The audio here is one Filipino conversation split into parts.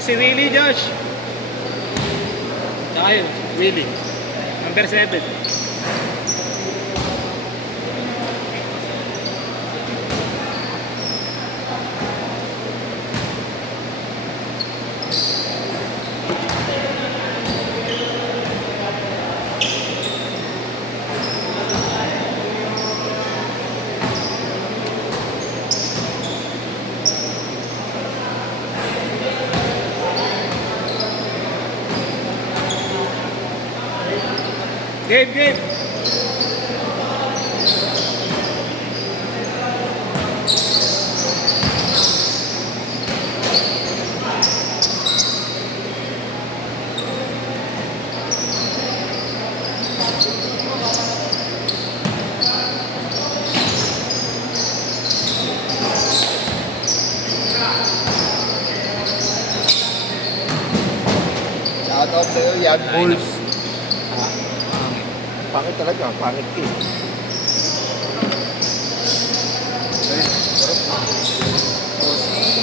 Si Willie, Josh. Tsaka yun, Willie. Number 7. Game, game. Shout out sa'yo, Young Bulls. Pangit talaga, pangit ka eh.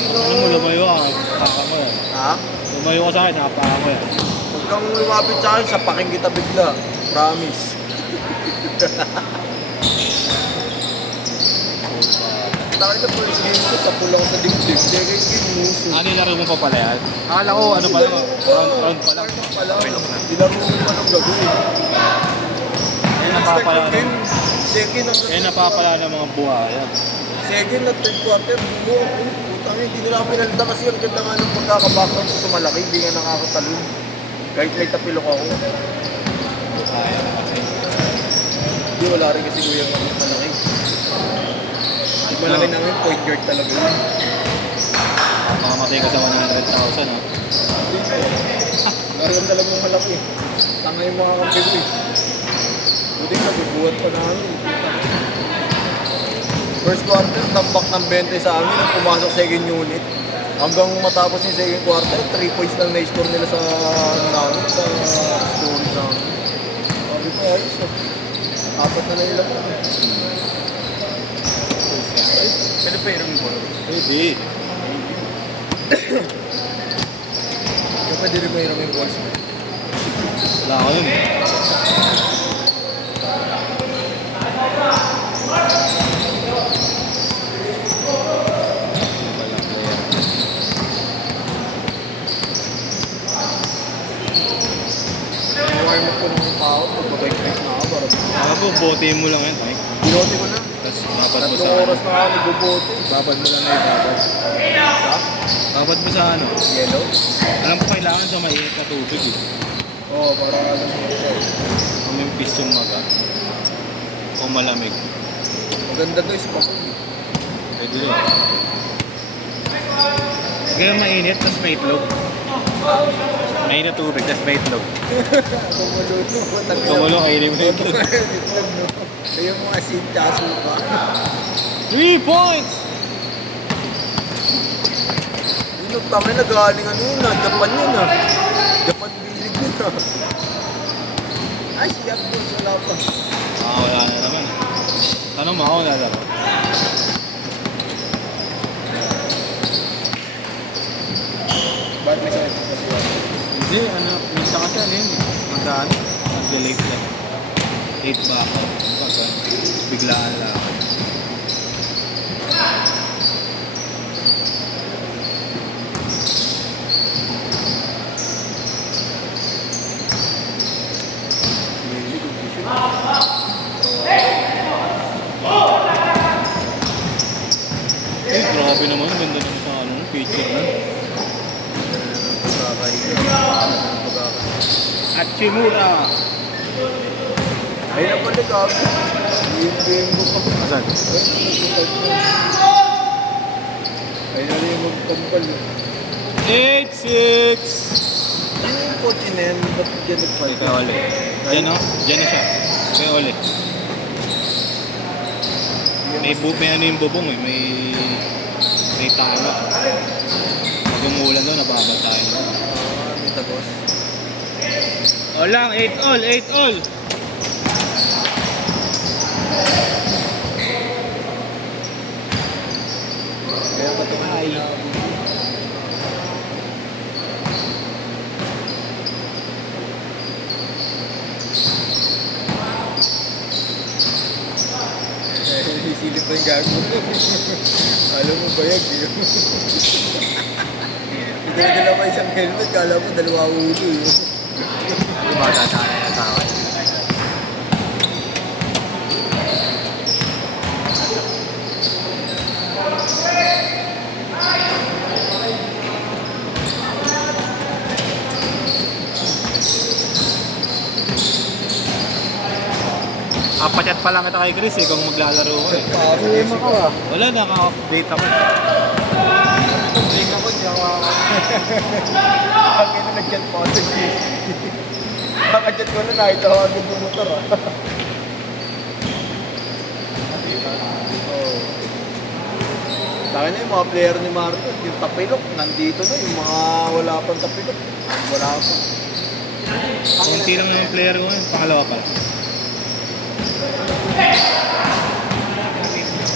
Ano mo, lumayo ka. Paka mo yan. Ha? Lumayo ka sa akin, nakapaka mo yan. Huwag kang lumapit sa akin, sapakin kita bigla. Promise. Takit na first game ko, sa pulang sa dibdib. Second game, muso. Ano yung laro mo pa pala yan? Akala ko, ano pala, round pa lang. Ilaro mo pa ng gabi. Eh, napapala Second ng, game, second eh, napapala ng mga buhaya. second at third quarter, putang hindi nila ako pinalita kasi ang ganda nga ng pagkakabackground ko malaki, hindi nga nakakatalon. Kahit may tapilok ako. Buhaya na kasi. Hindi, wala rin kasi kuya nga malaki. Yung malaki namin, point guard talaga yun. Makamatay ka sa 100,000, ha? Laro talagang malaki. Tanga yung mga kampi ko eh. Buti nabubuhat pa namin. First quarter, tambak ng 20 sa amin ang pumasok second unit. Hanggang matapos yung second quarter, 3 points lang na-score nila sa namin, sa story namin. Sabi ko, ayos ah. Apat na ilang. Pwede pa yung ball? Pwede. Kaya pwede rin ba yung goals? Wala ko yun. Warm up ko ng tao, magbabike-bike na ako para Baka po, bote mo lang yan, Mike. bilote ko na. Tapos babad mo sa Tatlong oras na ako nagbubote. babad mo lang na ibabad. Babad mo sa ano? Yellow? Alam ko kailangan sa maiit na tubig eh. Oo, para alam mo ito. Kung may pisong maga. O malamig. Maganda to, spot. Pwede rin. Kaya mainit, tapos may itlog. Mainit na tubig, tapos may itlog. Kumuluto. Kumulo, kainin mo yung itlog. Itlog, no? Kaya mo asin tsaka suka. 3 points! Yun, tangin na galing ano yun ah. Japan yun ah. Japan bilig yun ah. Ay, si Abdul, wala pa. Wala na naman. Tanong mo ako na dapat. Bakit may sakit kasi yun? Hindi, ano, minsan kasi ano yun, magdaan, mag-delete lang. 8 ba ako? Pagka, biglaan lang. Bilig, gusto. Eh, grabe naman, ganda naman sa ano, picture na. Hachimura! Ayun na pala gabi. Yung mo pa. Asan? Ayun na rin yung magtambal. 8-6! Ano yung kotse na yan? Ba't dyan nagpal? Kaya ulit. Diyan o, diyan na siya. Kaya ulit. May ano yung bubong eh, may tama. Pag umuulan doon, nababantayan. May tagos. O lang, 8 all, 8 all! Isilip na yung gago. Alam mo ba yan, di ba? Pinadala pa isang helmet, kala mo dalawa ulo eh. Diba, tatanay na tao. Apachat pa lang kita kay Chris eh kung maglalaro ko eh. Hindi mo ka. Wala, naka-update ako. Break ako, di ako ang ina nag-chat pa ako sa GC. Kaka-chat ko na nakita ko agad ng motor ah. Saka na yung mga player ni Martin, yung tapilok, nandito na. Yung mga wala pang tapilok, wala pa. Kunti lang naman player ko ngayon, pangalawa pa lang.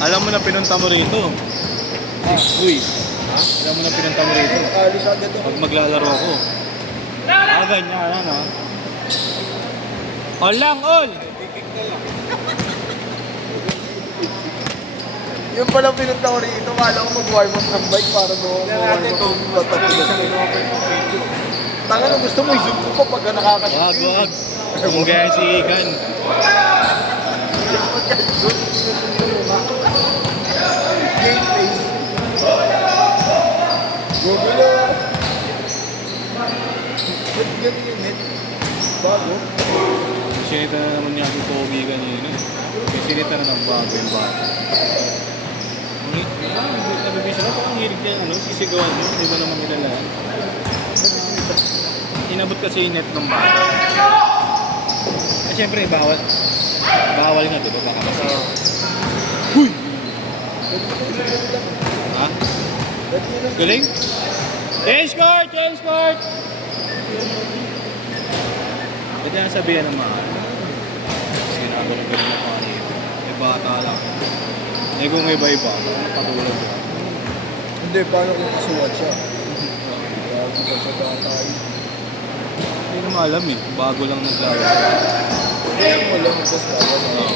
Alam mo na pinunta mo rito. Uy, alam mo na pinunta mo rito. Alis agad ako. Pag maglalaro ako. Ganyan, ano? All lang, all! Yung palang pinunta ko rito, kala ko mag-warm up ng bike para doon. Tanga na gusto mo, i-zoom ko pa pagka nakakashoot. Wag. Kung gaya si Igan. Game face. Google na. Ba't ganun yung net? Bago? Sinita na naman niya yung Pogi kanina. Sinita na ng bago yung bago. Nabibisa na parang hilig niya, sisigawan niya. Di ba naman nilalaan? Inabot kasi yung net ng bago. At syempre, bawal. Bawal nga, di ba? Baka kasi. Huy! Ha? Galing? Change court! Change court! Ba't yan sabihan ng mga kasi ginagawa ng mga nito. May bata lang. Eh kung iba-iba, nakatulog ko. Hindi, paano kung kasuwat siya? Bago ba siya tayo? Hindi naman alam eh. Bago lang naglalaro. Kaya mo lang ito sa akin. Oo.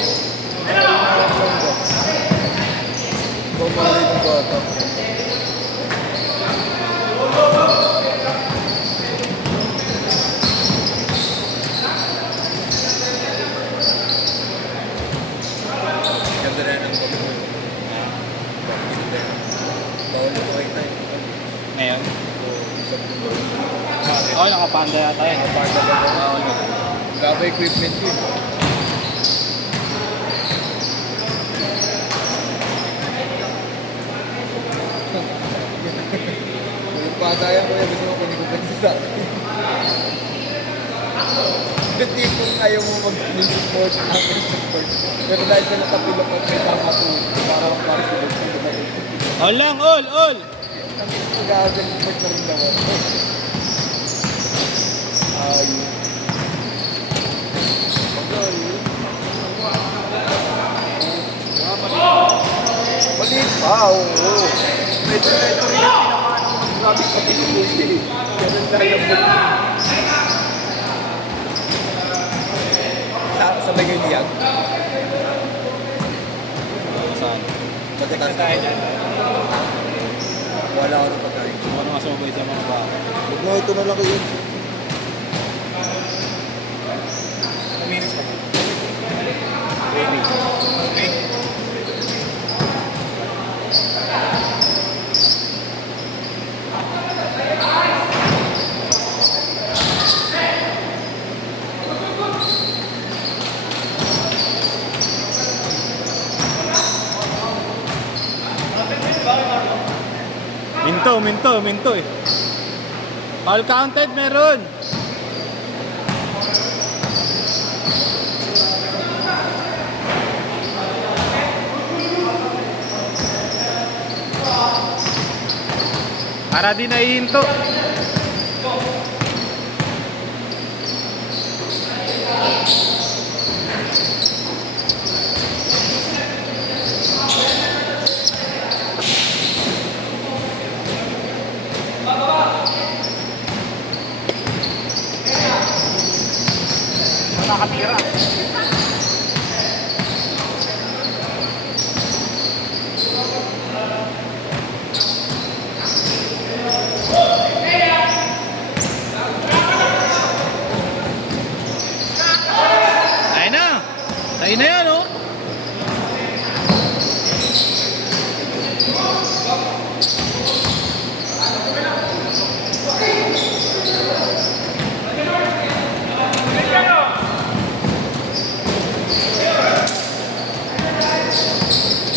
Bumali ng bata. Ganda rin ang pag-uwi. Bawal na kayo tayo. Ngayon? Sa puno. Oo, nakapanda yata yan. Aparta ba ba? Oo, yun. Gaba equipment yun. Yung patayan ko yan, gusto mo kunikupansi sa akin. Yung tipong ayaw mo mag-support, support. Pero dahil sa nakapilok at may tama po, para sila. All lang, all! Nag-aagal support na rin naman. Ayun. Maliit pa, oo. Medyo rin yung tinamaan ako ng grabe sa pinupusi. Ganun dahil ang bulit. Sa bagay niyag? Saan? Magkataas tayo dyan. Wala ako ng pagkain. Kung ano masubay sa mga baka. Huwag mo ito na lang kayo. Minto eh. All counted meron. Para di naihinto. nakatira. Ayun na! Ayun na yan, oh!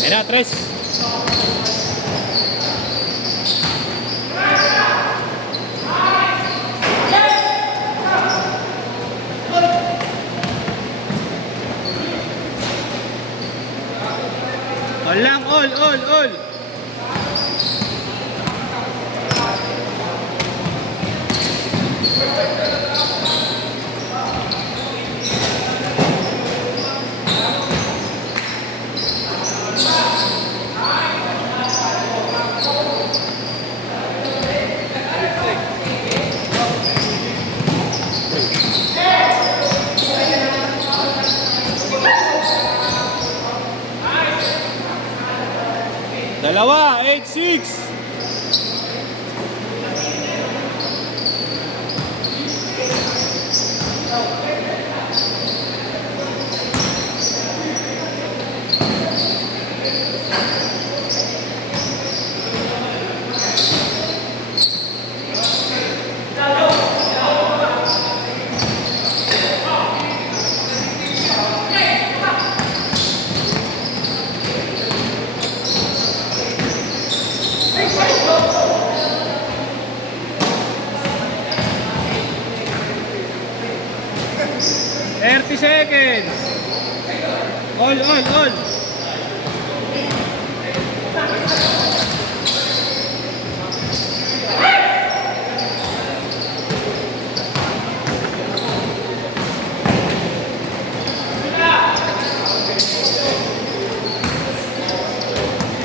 Ayun na, tres! All lang, all! Dalawa, 8-6! Seconds. All.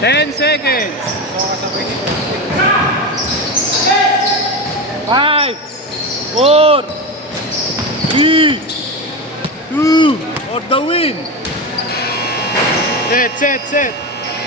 10 seconds. 5, 4, 3, 2, for the win. Set.